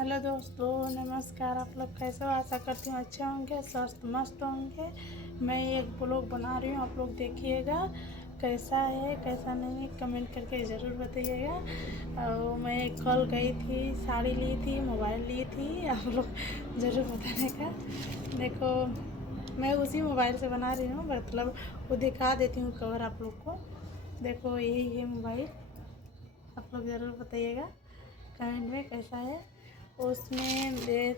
Hello दोस्तों, नमस्कार। आप लोग कैसे हो? आशा करती हूँ अच्छे होंगे, स्वस्थ मस्त होंगे। मैं एक ब्लॉग बना रही हूँ, आप लोग देखिएगा कैसा है कैसा नहीं, कमेंट करके ज़रूर बताइएगा। और मैं कल गई थी, साड़ी ली थी, मोबाइल ली थी, आप लोग ज़रूर बताने का। देखो, मैं उसी मोबाइल से बना रही हूँ, मतलब वो दिखा देती हूँ कवर आप लोग को। देखो, यही है मोबाइल, आप लोग ज़रूर बताइएगा कमेंट में कैसा है। उसमें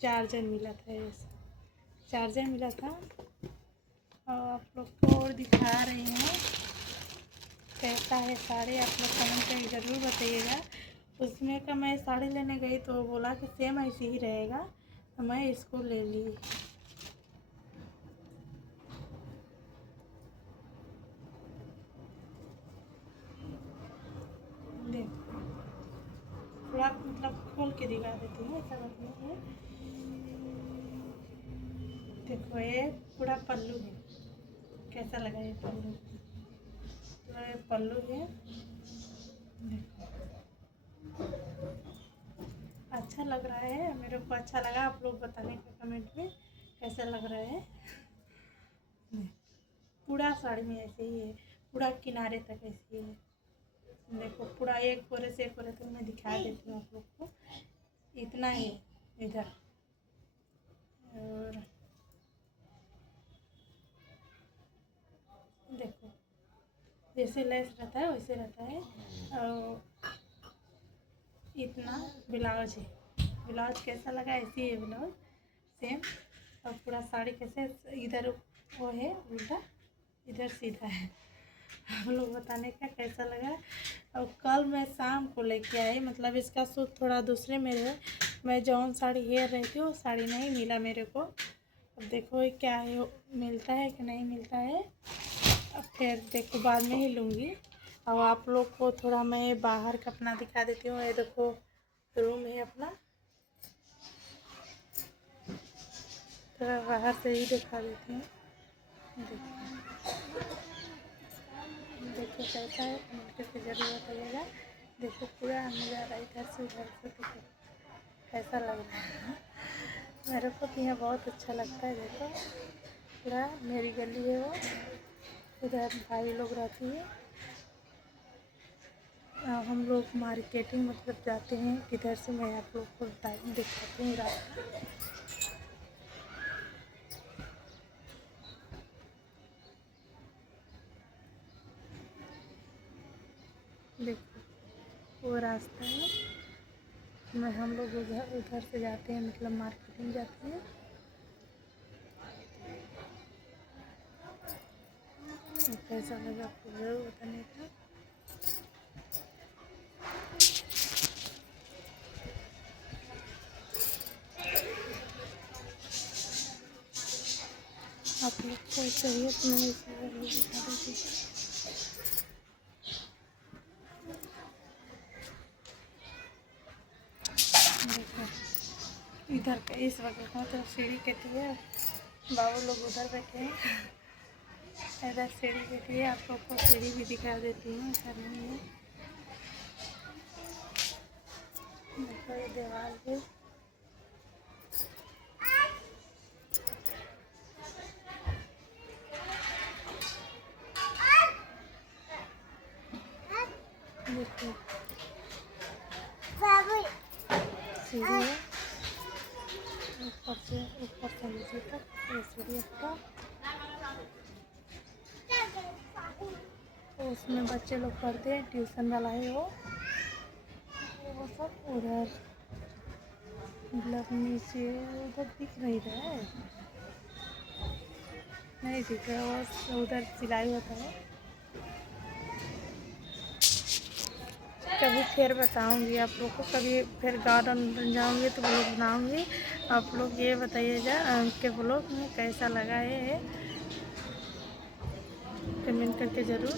चार्जर मिला था, चार्जर मिला था। और आप लोग को और दिखा रही हूँ कैसा है साड़ी, आप लोग कमेंट करके ज़रूर बताइएगा। उसमें का मैं साड़ी लेने गई तो बोला कि सेम ऐसे ही रहेगा, तो मैं इसको ले ली। देखो, थोड़ा मतलब खोल के दिखा देती हूँ, ऐसा बात नहीं है। देखो, ये पूरा पल्लू है, कैसा लगा ये पल्लू? तो ये पल्लू है, देखो अच्छा लग रहा है, मेरे को अच्छा लगा। आप लोग बताने का कमेंट में कैसा लग रहा है। पूरा साड़ी में ऐसे ही है, पूरा किनारे तक ऐसे ही है। देखो, पूरा एक कोरे से एक कोरे तक मैं दिखा देती हूँ आप लोग को। इतना ही इधर, और देखो जैसे लेस रहता है वैसे रहता है। और इतना ब्लाउज है, ब्लाउज कैसा लगा? ऐसी है ब्लाउज सेम। और पूरा साड़ी कैसे, इधर वो है उल्टा, इधर सीधा है। हम लोग बताने का कैसा लगा। और कल मैं शाम को लेके आई, मतलब इसका सूट थोड़ा दूसरे में है। मैं जौन साड़ी हेर रही थी वो साड़ी नहीं मिला मेरे को। अब देखो ये क्या है, मिलता है कि नहीं मिलता है, अब फिर देखो बाद में ही लूँगी। और आप लोग को थोड़ा मैं बाहर का अपना दिखा देती हूँ। ये देखो रूम है अपना, थोड़ा बाहर से ही दिखा देती हूँ। देखो कैसा है, कमेंट करके जरूर बताइएगा। देखो पूरा नज़ारा इधर से उधर से, देखो कैसा लग रहा है। मेरे को तो यहाँ बहुत अच्छा लगता है। देखो पूरा मेरी गली है वो, उधर भाई लोग रहती है। हम लोग मार्केटिंग मतलब जाते हैं किधर से, मैं आप लोग को टाइम दिखाती हूँ रास्ता। देखो वो रास्ता है, मैं हम लोग उधर उधर से जाते हैं, मतलब मार्केटिंग जाते हैं। कैसा लगा आपको ज़रूर बताने का। आप लोग को चाहिए तो मैं इसे ज़रूर बता दूँगी। देखो इधर का इस वक्त का मतलब सीढ़ी कहती है, बाबू लोग उधर बैठे हैं, इधर सीढ़ी कहती है। आप लोग को सीढ़ी भी दिखा देती हूँ, ऐसा नहीं है। देखो ये दीवार है, देखो सीढ़ी है, ऊपर से नीचे तक ये सीढ़ी का। उसमें बच्चे लोग पढ़ते हैं, ट्यूशन वाला है वो सब उधर, मतलब नीचे उधर दिख नहीं रहा है, नहीं दिख रहा, वो उधर सिलाई होता है। कभी फिर बताऊंगी आप लोग को, कभी फिर गार्डन जाऊंगी तो ब्लॉग बनाऊंगी। आप लोग ये बताइएगा कि ब्लॉग में कैसा लगा है, कमेंट करके ज़रूर